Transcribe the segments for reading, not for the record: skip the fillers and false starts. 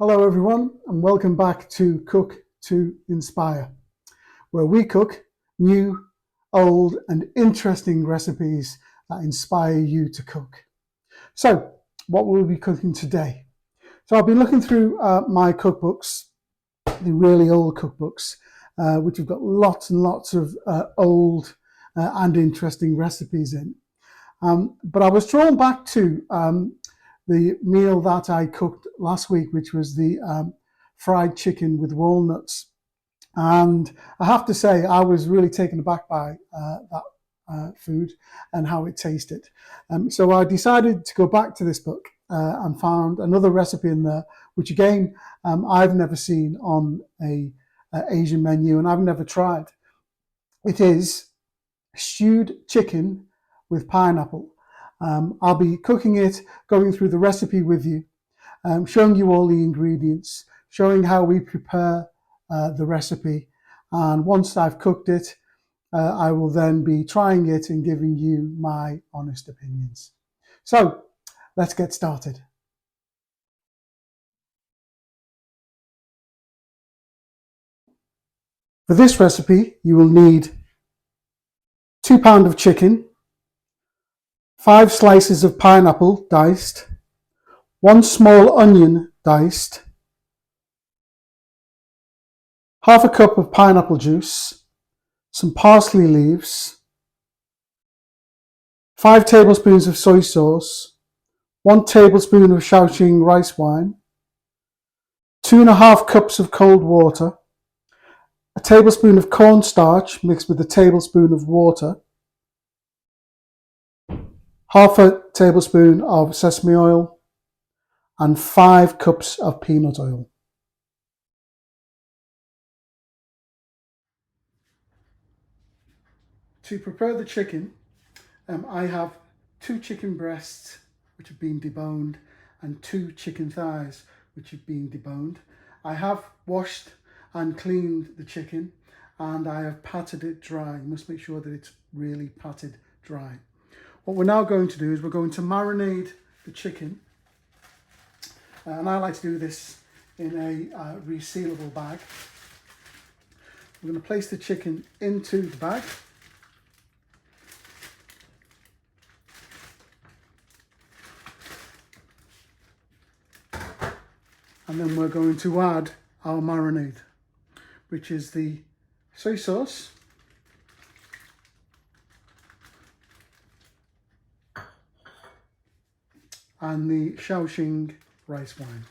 Hello everyone and welcome back to Cook to Inspire, where we cook new, old and interesting recipes that inspire you to cook. So what will we be cooking today? So I've been looking through my cookbooks, the really old cookbooks, which have got lots and lots of old and interesting recipes in. But I was drawn back to the meal that I cooked last week, which was the fried chicken with walnuts. And I have to say, I was really taken aback by that food and how it tasted. So I decided to go back to this book and found another recipe in there, which again, I've never seen on a Asian menu and I've never tried. It is stewed chicken with pineapple. I'll be cooking it, going through the recipe with you, showing you all the ingredients, showing how we prepare the recipe. And once I've cooked it, I will then be trying it and giving you my honest opinions. So let's get started. For this recipe, you will need 2 pounds of chicken, 5 slices of pineapple diced, 1 small onion diced, half a cup of pineapple juice, some parsley leaves, 5 tablespoons of soy sauce, 1 tablespoon of Shaoxing rice wine, 2.5 cups of cold water, a tablespoon of cornstarch mixed with a tablespoon of water, half a tablespoon of sesame oil, and 5 cups of peanut oil. To prepare the chicken, I have 2 chicken breasts which have been deboned and 2 chicken thighs which have been deboned. I have washed and cleaned the chicken and I have patted it dry. You must make sure that it's really patted dry. What we're now going to do is we're going to marinate the chicken, and I like to do this in a resealable bag. We're going to place the chicken into the bag. And then we're going to add our marinade, which is the soy sauce, and the Shaoxing rice wine.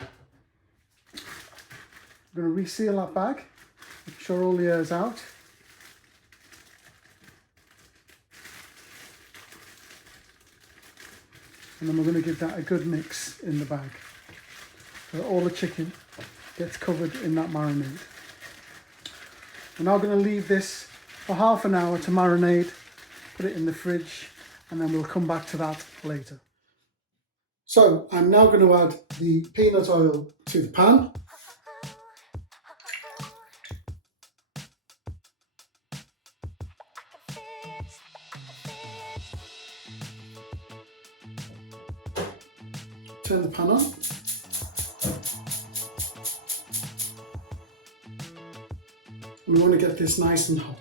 I'm going to reseal that bag, make sure all the air is out. And then we're going to give that a good mix in the bag so that all the chicken gets covered in that marinade. We're now going to leave this for half an hour to marinate, put it in the fridge, and then we'll come back to that later. So I'm now going to add the peanut oil to the pan. Turn the pan on. We want to get this nice and hot.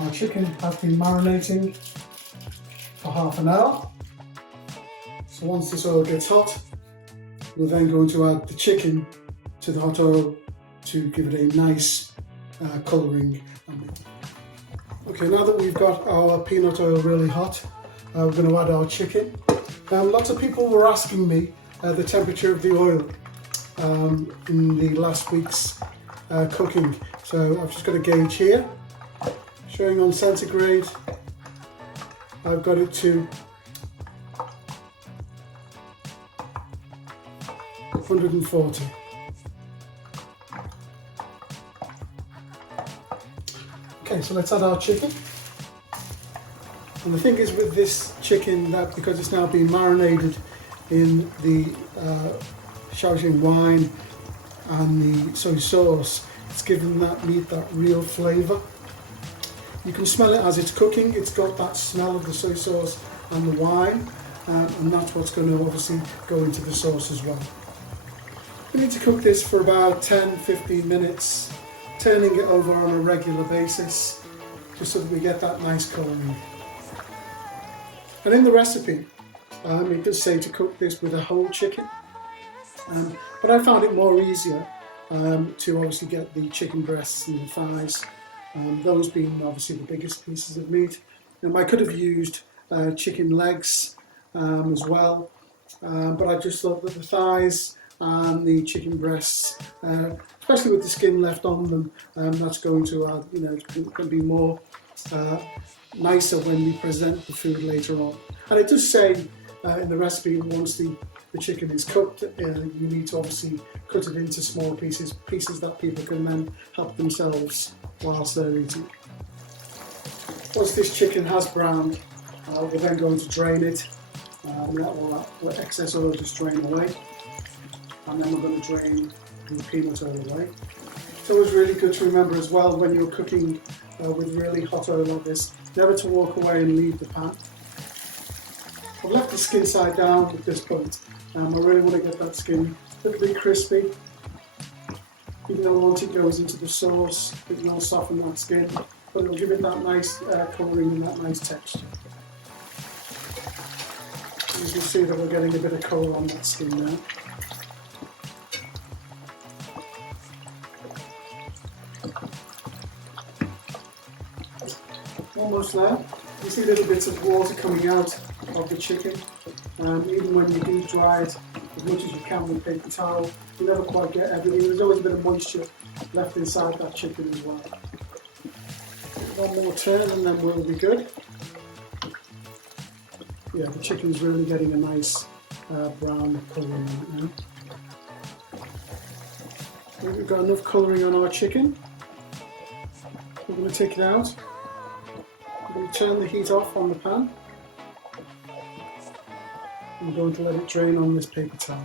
Our chicken has been marinating for half an hour. So once this oil gets hot, we're then going to add the chicken to the hot oil to give it a nice colouring. Okay, now that we've got our peanut oil really hot, we're going to add our chicken. Now, lots of people were asking me the temperature of the oil in the last week's cooking. So I've just got a gauge here, showing on centigrade. I've got it to 140. Okay, so let's add our chicken. And the thing is with this chicken that because it's now been marinated in the Shaoxing wine and the soy sauce, it's given that meat that real flavour. You can smell it as it's cooking. It's got that smell of the soy sauce and the wine, and that's what's going to obviously go into the sauce as well. We need to cook this for about 10-15 minutes, turning it over on a regular basis, just so that we get that nice colouring. And in the recipe, it does say to cook this with a whole chicken, but I found it more easier to obviously get the chicken breasts and the thighs, those being obviously the biggest pieces of meat. I could have used chicken legs as well, but I just thought that the thighs and the chicken breasts, especially with the skin left on them, that's going to can be more nicer when we present the food later on. And it does say in the recipe, once the chicken is cooked, you need to obviously cut it into small pieces that people can then help themselves whilst they're eating. Once this chicken has browned, we're then going to drain it, and let excess oil just drain away, and then we're going to drain the peanut oil away. It's always really good to remember as well, when you're cooking with really hot oil like this, never to walk away and leave the pan. I've left the skin side down at this point. I really want to get that skin a little bit crispy. Even though once it goes into the sauce, it will soften that skin, but it'll give it that nice colouring and that nice texture. You can see that we're getting a bit of colour on that skin now. Almost there. You see little bits of water coming out of the chicken. Even when you deep dry it as much as you can with paper towel, you never quite get everything. There's always a bit of moisture left inside that chicken as well. One more turn and then we'll be good. Yeah, the chicken's really getting a nice brown colouring on it now. We've got enough colouring on our chicken. We're going to take it out. We're going to turn the heat off on the pan. I'm going to let it drain on this paper towel.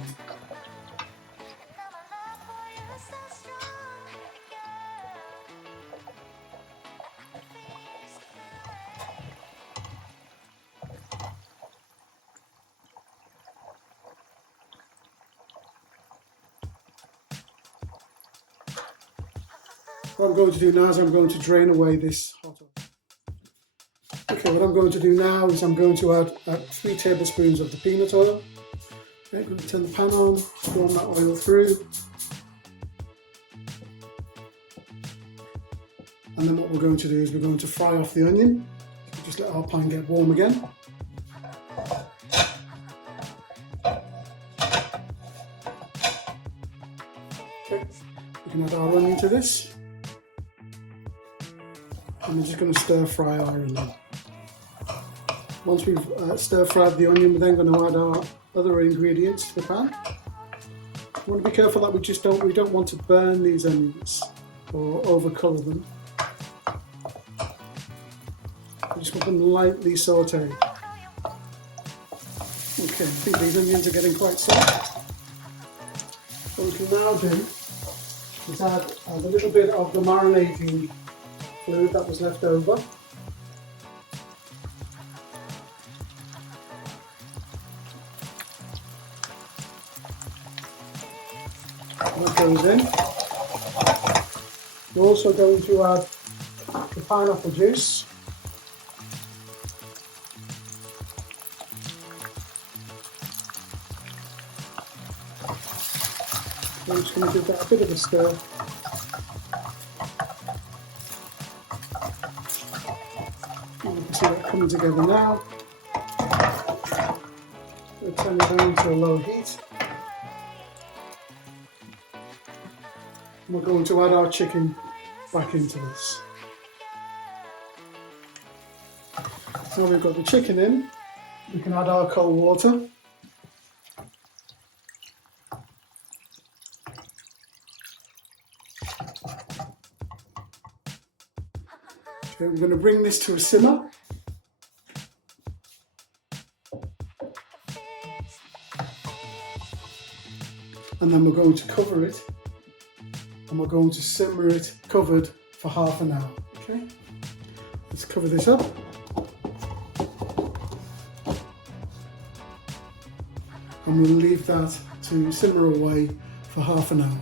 What I'm going to do now is I'm going to drain away this hot oil. Okay, what I'm going to do now is I'm going to add 3 tablespoons of the peanut oil. Okay, I'm going to turn the pan on, warm that oil through. And then what we're going to do is we're going to fry off the onion. Just let our pan get warm again. Okay, we can add our onion to this. And we're just going to stir fry our onion. Once we've stir fried the onion, we're then going to add our other ingredients to the pan. We want to be careful that we don't want to burn these onions or overcolour them. We just want them lightly sautéed. Okay, I think these onions are getting quite soft. What we can now do is add a little bit of the marinating fluid that was left over. That goes in. We're also going to add the pineapple juice. I'm just going to give that a bit of a stir. And you can see that coming together now. We'll turn it down to a low heat. And we're going to add our chicken back into this. Now we've got the chicken in, we can add our cold water. Okay, we're going to bring this to a simmer. And then we're going to cover it. And we're going to simmer it covered for half an hour. Okay? Let's cover this up. And we'll leave that to simmer away for half an hour.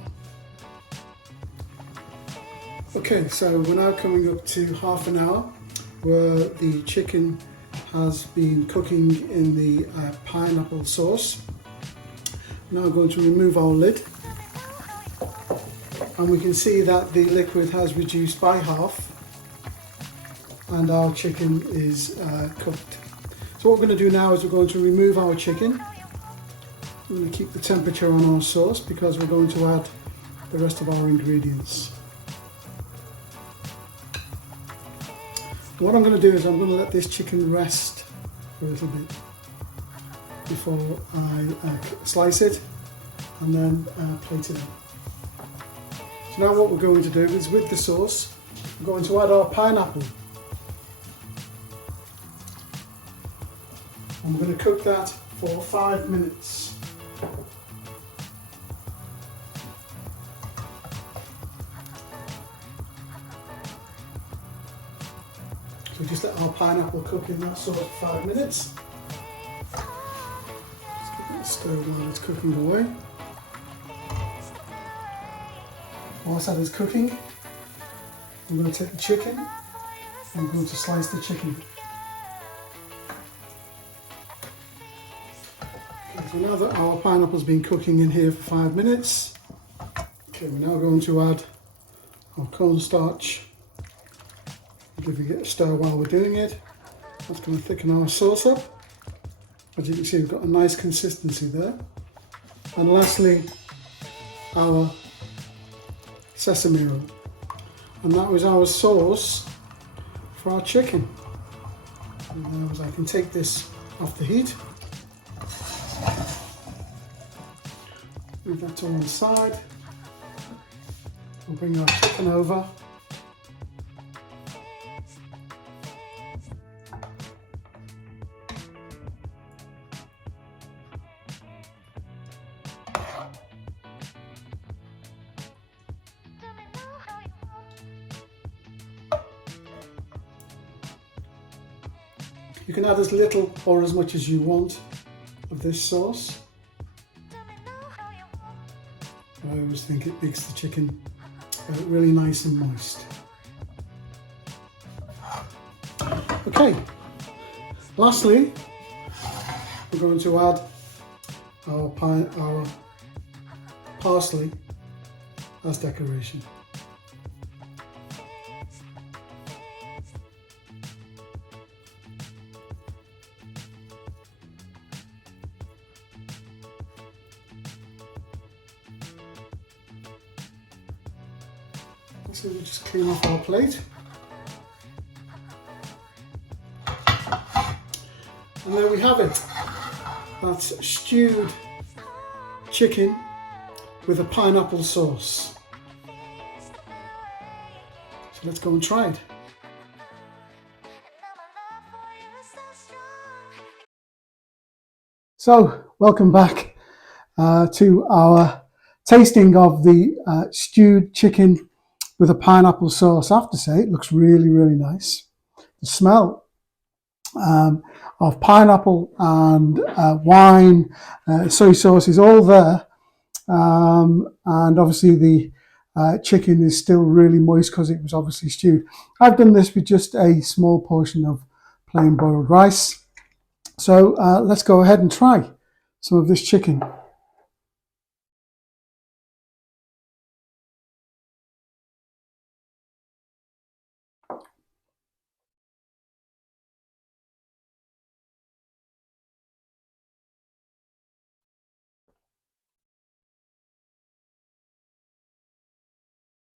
Okay, so we're now coming up to half an hour where the chicken has been cooking in the pineapple sauce. Now I'm going to remove our lid, and we can see that the liquid has reduced by half and our chicken is cooked. So what we're going to do now is we're going to remove our chicken. We're going to keep the temperature on our sauce because we're going to add the rest of our ingredients. What I'm going to do is I'm going to let this chicken rest for a little bit before I slice it and then plate it up. So now what we're going to do is with the sauce, we're going to add our pineapple. And we're going to cook that for 5 minutes. So just let our pineapple cook in that sauce for 5 minutes. Just give it a stir while it's cooking away. Whilst that is cooking, I'm going to take the chicken and I'm going to slice the chicken. Okay, so now that our pineapple's been cooking in here for 5 minutes, okay, we're now going to add our cornstarch. Give it a stir while we're doing it. That's going to thicken our sauce up. As you can see, we've got a nice consistency there. And lastly, our sesame oil. And that was our sauce for our chicken. And now I can take this off the heat. Move that to one side. We'll bring our chicken over. You can add as little or as much as you want of this sauce. I always think it makes the chicken really nice and moist. Okay, lastly, we're going to add our parsley as decoration. So we'll just clean off our plate. And there we have it. That's stewed chicken with a pineapple sauce. So let's go and try it. So welcome back to our tasting of the stewed chicken with a pineapple sauce. I have to say, it looks really, really nice. The smell of pineapple and wine, soy sauce is all there. And obviously the chicken is still really moist because it was obviously stewed. I've done this with just a small portion of plain boiled rice. So let's go ahead and try some of this chicken.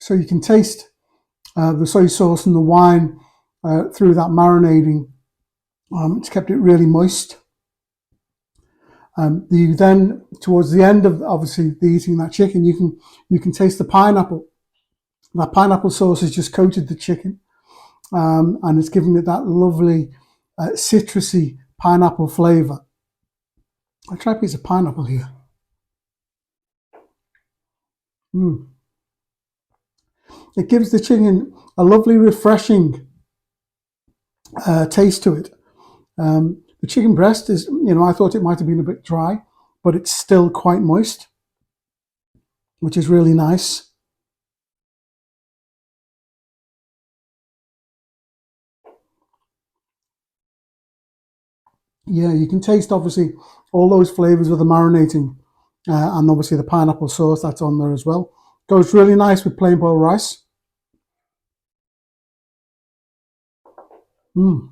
So you can taste the soy sauce and the wine through that marinating. It's kept it really moist. You then, towards the end of obviously the eating that chicken, you can taste the pineapple. That pineapple sauce has just coated the chicken, and it's giving it that lovely citrusy pineapple flavour. I'll try a piece of pineapple here. It gives the chicken a lovely, refreshing taste to it. The chicken breast is, I thought it might have been a bit dry, but it's still quite moist, which is really nice. Yeah, you can taste obviously all those flavors with the marinating, and obviously the pineapple sauce that's on there as well. Goes really nice with plain boiled rice. Mm,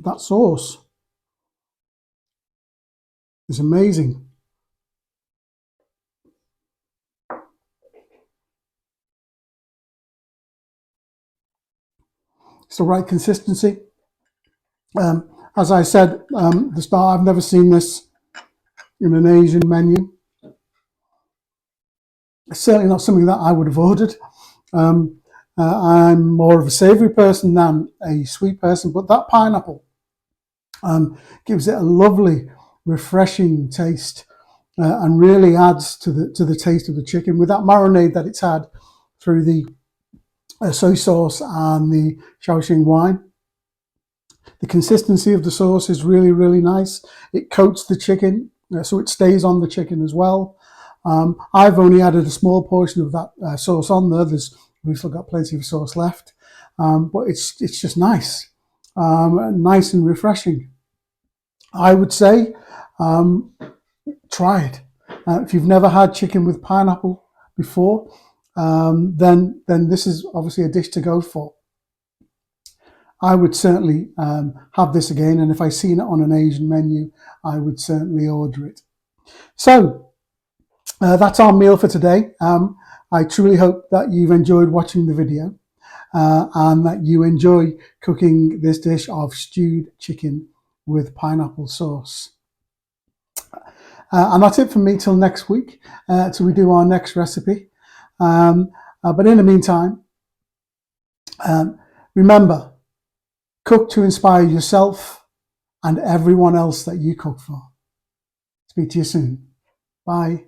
that sauce is amazing. It's the right consistency. As I said at the start, I've never seen this in an Asian menu. It's certainly not something that I would have ordered. Um, I'm more of a savoury person than a sweet person, but that pineapple gives it a lovely, refreshing taste, and really adds to the taste of the chicken with that marinade that it's had through the soy sauce and the Shaoxing wine. The consistency of the sauce is really, really nice. It coats the chicken, so it stays on the chicken as well. I've only added a small portion of that sauce on there. We've still got plenty of sauce left, but it's just nice, nice and refreshing. I would say try it. If you've never had chicken with pineapple before, then this is obviously a dish to go for. I would certainly have this again, and if I seen it on an Asian menu, I would certainly order it. So that's our meal for today. I truly hope that you've enjoyed watching the video, and that you enjoy cooking this dish of stewed chicken with pineapple sauce. And that's it from me till next week, till we do our next recipe. But in the meantime, remember, cook to inspire yourself and everyone else that you cook for. Speak to you soon. Bye.